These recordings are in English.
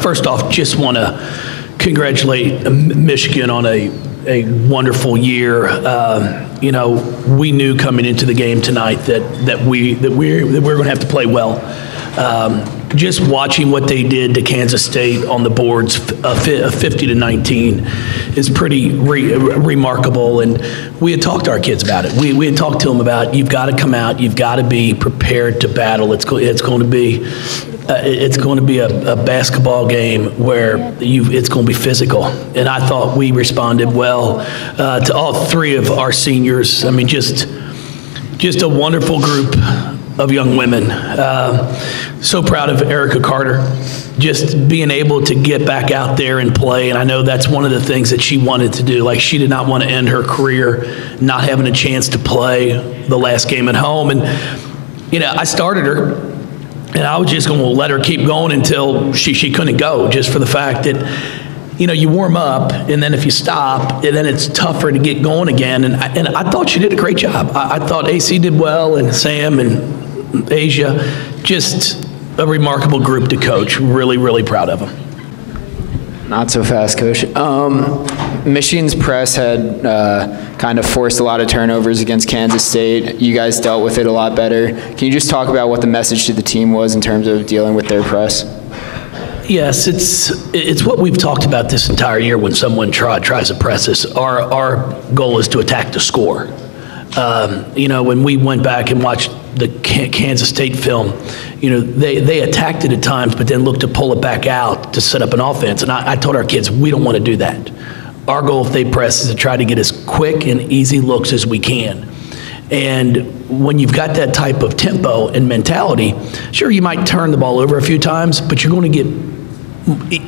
First off, just want to congratulate Michigan on a wonderful year. We knew coming into the game tonight that we're going to have to play well. Just watching what they did to Kansas State on the boards, 50-19, is pretty remarkable. And we had talked to our kids about it. We had talked to them about, you've got to come out, you've got to be prepared to battle. It's going to be a basketball game where it's going to be physical. And I thought we responded well to all three of our seniors. I mean, just a wonderful group of young women. So proud of Erica Carter, just being able to get back out there and play. And I know that's one of the things that she wanted to do. Like, she did not want to end her career not having a chance to play the last game at home. And, I started her, and I was just going to let her keep going until she couldn't go, just for the fact that, you warm up, and then if you stop, and then it's tougher to get going again. And I thought she did a great job. I thought AC did well, and Sam and Asia, just a remarkable group to coach. Really, really proud of them. Not so fast, Coach. Michigan's press had kind of forced a lot of turnovers against Kansas State. You guys dealt with it a lot better. Can you just talk about what the message to the team was in terms of dealing with their press? Yes, it's what we've talked about this entire year when someone tries to press us. Our goal is to attack the score. When we went back and watched the Kansas State film, they attacked it at times, but then looked to pull it back out to set up an offense. And I told our kids, we don't want to do that. Our goal, if they press, is to try to get as quick and easy looks as we can. And when you've got that type of tempo and mentality, sure, you might turn the ball over a few times, but you're going to get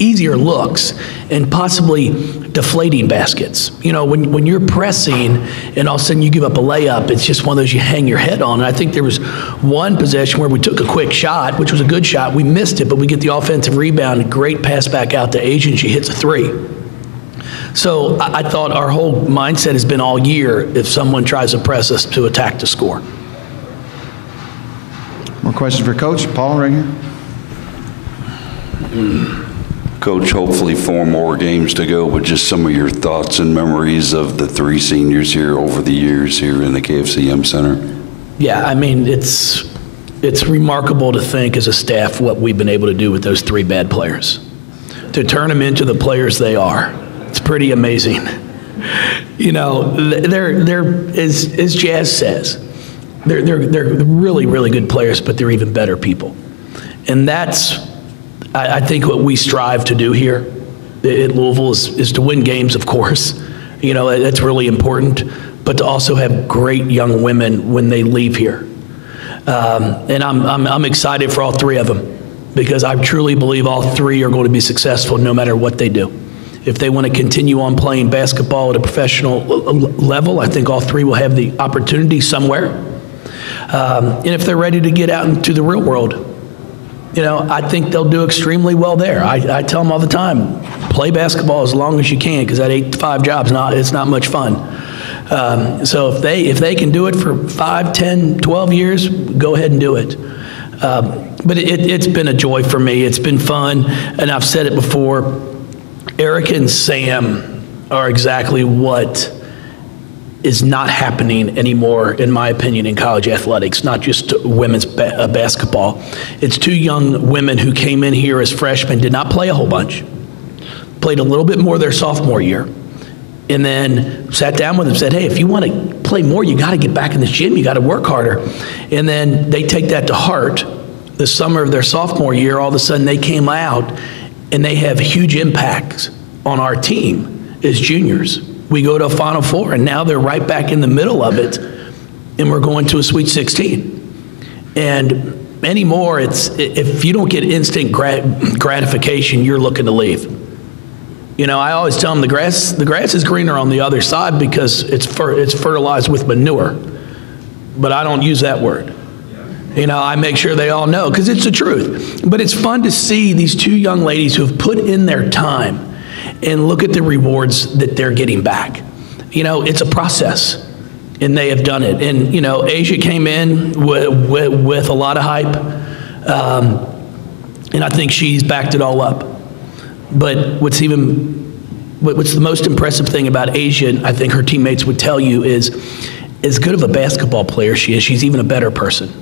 easier looks and possibly deflating baskets. When you're pressing and all of a sudden you give up a layup, it's just one of those you hang your head on. And I think there was one possession where we took a quick shot, which was a good shot. We missed it, but we get the offensive rebound, a great pass back out to Asia, and she hits a three. So I thought our whole mindset has been all year, if someone tries to press us, to attack the score. More questions for Coach? Paul, right here. Coach, hopefully 4 more games to go, but just some of your thoughts and memories of the 3 seniors here over the years here in the KFCM Center. Yeah, I mean, it's remarkable to think as a staff what we've been able to do with those 3 bad players. To turn them into the players they are. It's pretty amazing. They're as Jazz says, they're really, really good players, but they're even better people. And that's, I think, what we strive to do here at Louisville is to win games, of course. That's really important, but to also have great young women when they leave here. And I'm excited for all 3 of them, because I truly believe all 3 are going to be successful no matter what they do. If they want to continue on playing basketball at a professional level, I think all 3 will have the opportunity somewhere. And if they're ready to get out into the real world, I think they'll do extremely well there. I tell them all the time, play basketball as long as you can, because that 8-to-5 job's it's not much fun. So if they can do it for 5, 10, 12 years, go ahead and do it. But it's been a joy for me. It's been fun, and I've said it before. Erica and Sam are exactly what is not happening anymore, in my opinion, in college athletics, not just women's basketball. It's 2 young women who came in here as freshmen, did not play a whole bunch, played a little bit more their sophomore year, and then sat down with them and said, hey, if you want to play more, you got to get back in this gym, you got to work harder. And then they take that to heart. The summer of their sophomore year, all of a sudden they came out and they have huge impacts on our team as juniors. We go to a Final Four, and now they're right back in the middle of it, and we're going to a Sweet 16. And anymore, if you don't get instant gratification, you're looking to leave. I always tell them the grass is greener on the other side because it's fertilized with manure, but I don't use that word. I make sure they all know, because it's the truth. But it's fun to see these 2 young ladies who have put in their time and look at the rewards that they're getting back. It's a process, and they have done it. And, Asia came in with a lot of hype. And I think she's backed it all up. But what's the most impressive thing about Asia, and I think her teammates would tell you, is as good of a basketball player she is, she's even a better person.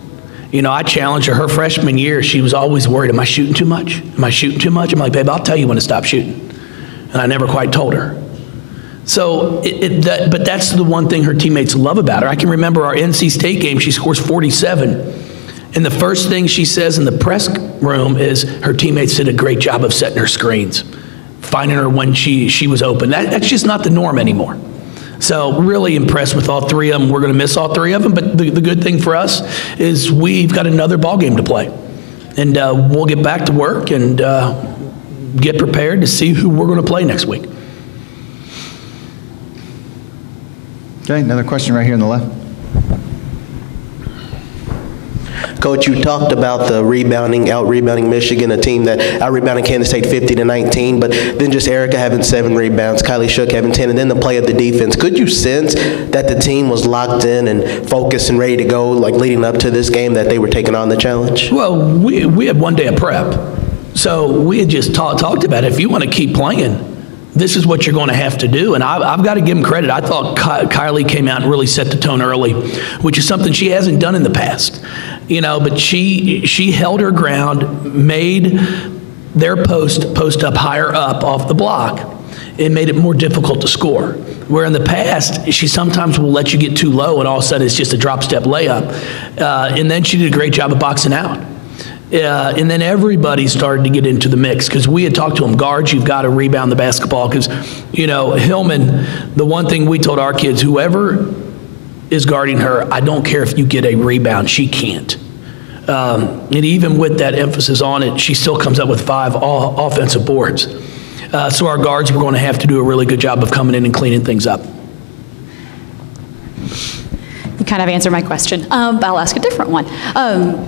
You know, I challenged her freshman year. She was always worried, am I shooting too much? Am I shooting too much? I'm like, babe, I'll tell you when to stop shooting. And I never quite told her. So, but that's the one thing her teammates love about her. I can remember our NC State game, she scores 47. And the first thing she says in the press room is her teammates did a great job of setting her screens, finding her when she was open. That's just not the norm anymore. So really impressed with all three of them. We're going to miss all three of them, but the good thing for us is we've got another ball game to play. And we'll get back to work and get prepared to see who we're going to play next week. Okay, another question right here on the left. Coach, you talked about the out-rebounding Michigan, a team that out-rebounded Kansas State 50-19, but then just Erica having 7 rebounds, Kylie Shook having 10, and then the play of the defense. Could you sense that the team was locked in and focused and ready to go, like leading up to this game, that they were taking on the challenge? Well, we had one day of prep. So we had just talked about it. If you want to keep playing, this is what you're going to have to do. And I've got to give them credit. I thought Kylie came out and really set the tone early, which is something she hasn't done in the past. You know, but she held her ground, made their post up higher up off the block. It made it more difficult to score. Where in the past, she sometimes will let you get too low and all of a sudden it's just a drop step layup. And then she did a great job of boxing out. And then everybody started to get into the mix because we had talked to them, guards, you've got to rebound the basketball because, you know, Hillman, the one thing we told our kids, whoever is guarding her, I don't care if you get a rebound, she can't. And even with that emphasis on it, she still comes up with 5 offensive boards. So our guards were going to have to do a really good job of coming in and cleaning things up. You kind of answered my question, but I'll ask a different one.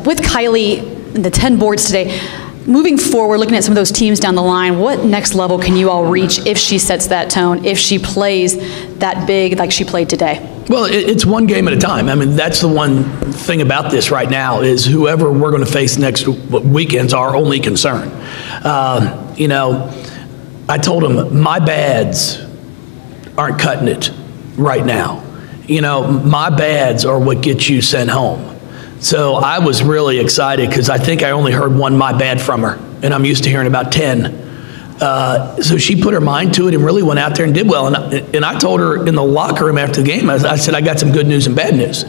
With Kylie and the 10 boards today, moving forward, looking at some of those teams down the line, what next level can you all reach if she sets that tone, if she plays that big like she played today? Well, it's one game at a time. I mean, that's the one thing about this right now is whoever we're going to face next weekend's our only concern. You know, I told them my bads aren't cutting it right now. You know, my bads are what gets you sent home. So I was really excited because I think I only heard one my bad from her, and I'm used to hearing about 10. So she put her mind to it and really went out there and did well. And I told her in the locker room after the game, I said, I got some good news and bad news.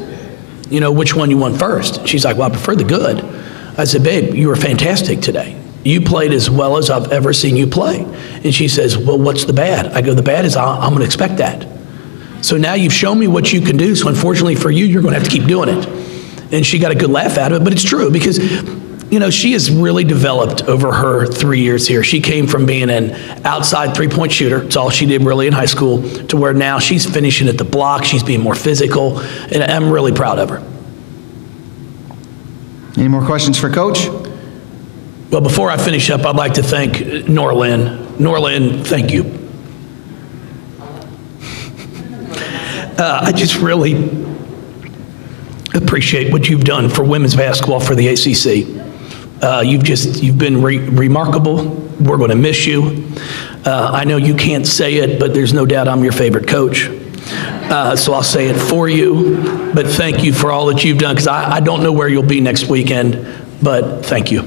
You know, which one you want first? She's like, well, I prefer the good. I said, babe, you were fantastic today. You played as well as I've ever seen you play. And she says, well, what's the bad? I go, the bad is I'm going to expect that. So now you've shown me what you can do. So unfortunately for you, you're going to have to keep doing it. And she got a good laugh out of it, but it's true because, you know, she has really developed over her 3 years here. She came from being an outside three-point shooter. It's all she did really in high school to where now she's finishing at the block. She's being more physical, and I'm really proud of her. Any more questions for Coach? Well, before I finish up, I'd like to thank Norlin. Norlin, thank you. I just really appreciate what you've done for women's basketball for the ACC. You've been remarkable. We're going to miss you. I know you can't say it, but there's no doubt I'm your favorite coach. So I'll say it for you. But thank you for all that you've done because I don't know where you'll be next weekend, but thank you.